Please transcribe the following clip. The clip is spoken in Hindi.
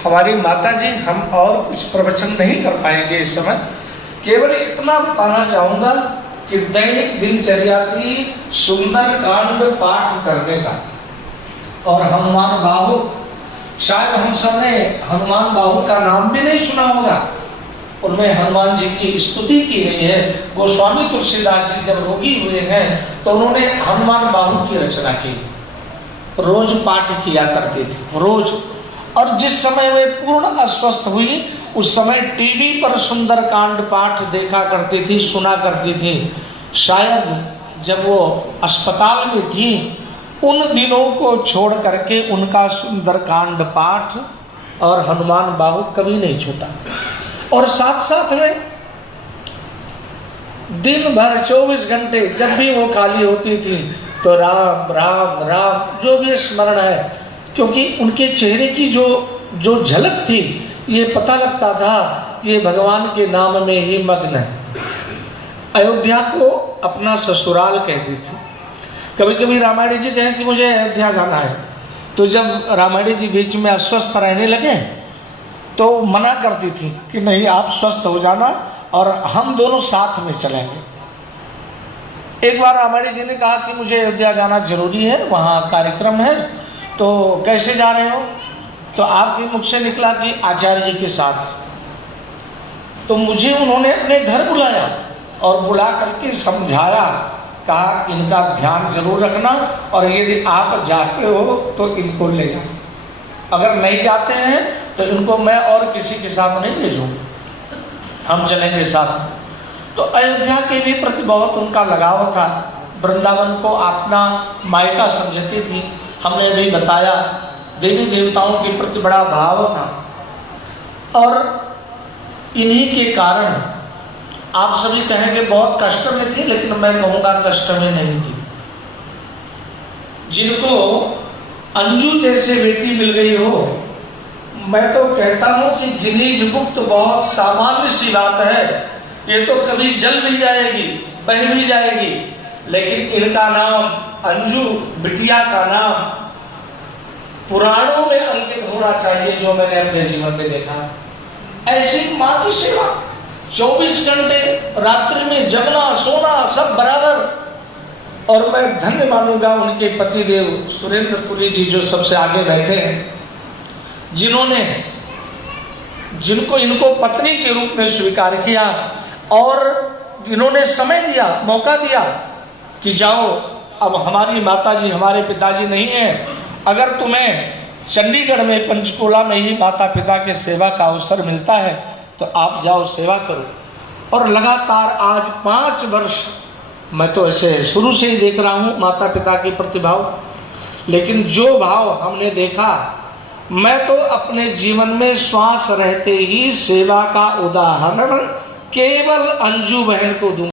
हमारी माता जी, हम और कुछ प्रवचन नहीं कर पाएंगे इस समय, केवल इतना बताना चाहूंगा कि दैनिक दिनचर्या की सुंदर कांड पाठ करने का। और हनुमान बाहु, शायद हम सब ने हनुमान बाहु का नाम भी नहीं सुना होगा। उनमें हनुमान जी की स्तुति की गई है। गोस्वामी तुलसीदास जी जब रोगी हुए हैं तो उन्होंने हनुमान बाहु की रचना की, रोज पाठ किया करते थे, रोज। और जिस समय वे पूर्ण अस्वस्थ हुई उस समय टीवी पर सुंदर कांड पाठ देखा करती थी, सुना करती थी। शायद जब वो अस्पताल में थी उन दिनों को छोड़ करके उनका सुंदर कांड पाठ और हनुमान बाहु कभी नहीं छूटा। और साथ साथ में दिन भर 24 घंटे जब भी वो खाली होती थी तो राम राम राम जो भी स्मरण है, क्योंकि उनके चेहरे की जो झलक थी ये पता लगता था कि ये भगवान के नाम में ही मग्न है। अयोध्या को अपना ससुराल कहती थी। कभी कभी रामायण जी कहें कि मुझे अयोध्या जाना है, तो जब रामायण जी बीच में अस्वस्थ रहने लगे तो मना करती थी कि नहीं, आप स्वस्थ हो जाना और हम दोनों साथ में चलेंगे। एक बार रामायण जी ने कहा कि मुझे अयोध्या जाना जरूरी है, वहाँ कार्यक्रम है, तो कैसे जा रहे हो? तो आपके मुख से निकला कि आचार्य जी के साथ। तो मुझे उन्होंने अपने घर बुलाया और बुला करके समझाया, कहा इनका ध्यान जरूर रखना और यदि आप जाते हो तो इनको ले जाओ, अगर नहीं जाते हैं तो इनको मैं और किसी के साथ नहीं भेजूंगा, हम चलेंगे साथ। तो अयोध्या के भी प्रति बहुत उनका लगाव था, वृंदावन को अपना मायका समझती थी। हमने भी बताया देवी देवताओं के प्रति बड़ा भाव था। और इन्हीं के कारण आप सभी कहेंगे बहुत कष्ट में थी, लेकिन मैं कहूंगा कष्ट में नहीं थी। जिनको अंजू जैसे बेटी मिल गई हो, मैं तो कहता हूं कि गिनीज बुक तो बहुत सामान्य सी बात है, ये तो कभी जल भी जाएगी, बह भी जाएगी, लेकिन इनका नाम अंजू, बिटिया का नाम पुराणों में अंकित होना चाहिए, जो मैंने अपने जीवन में देखा। ऐसी मां की सेवा 24 घंटे, रात्रि में जगना सोना सब बराबर। और मैं धन्य मानूंगा उनके पतिदेव सुरेंद्रपुरी जी, जो सबसे आगे बैठे हैं, जिनको इनको पत्नी के रूप में स्वीकार किया और जिन्होंने समय दिया, मौका दिया कि जाओ, अब हमारी माताजी, हमारे पिताजी नहीं है, अगर तुम्हें चंडीगढ़ में पंचकुला में ही माता पिता के सेवा का अवसर मिलता है तो आप जाओ, सेवा करो। और लगातार आज 5 वर्ष, मैं तो ऐसे शुरू से ही देख रहा हूं माता पिता की प्रतिभाव, लेकिन जो भाव हमने देखा, मैं तो अपने जीवन में श्वास रहते ही सेवा का उदाहरण केवल अंजू बहन को दूंगा।